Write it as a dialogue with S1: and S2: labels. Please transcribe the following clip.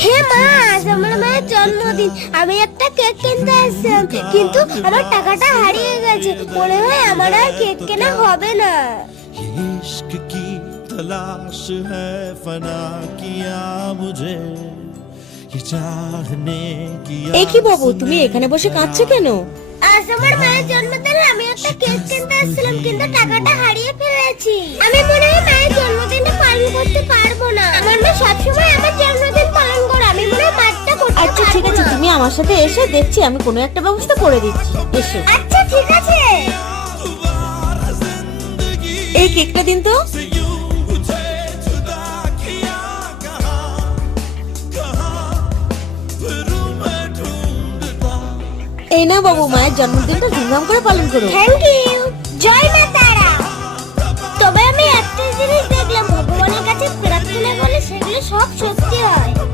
S1: হে মা আজ আমার মায়ের জন্মদিন আমি একটা কেক কিনতে আসছিলাম কিন্তু আমার টাকাটা হারিয়ে গেছে মনে হয় আমার আর কেক কেনা হবে না
S2: ये इश्क की तलाश है फना किया मुझे ये चाहने की
S3: এ কি বাবু তুমি এখানে বসে কাঁদছো কেন
S1: আজ আমার মায়ের জন্মদিন আমি একটা কেক কিনতে আসছিলাম কিন্তু টাকাটা হারিয়ে ফেলেছি আমি মনে হয় মায়ের জন্মদিনটা পালন করতে পারবো না আমার মা সবসময় আমার
S3: সাথে এসে দেখছি আমি কোনো একটা ব্যবস্থা করে দিচ্ছি। এসে।
S1: আচ্ছা ঠিক আছে।
S3: এই কেকটা দিন তো। এই না বাবু মায়ের জন্মদিনটা ধুমধাম করে পালন করো।
S1: থ্যাংক ইউ জয় মা তারা। তবে আমি একটা জিনিস দেখলাম ভগবানের কাছে প্রার্থনা করলে সেগুলো সব সত্য।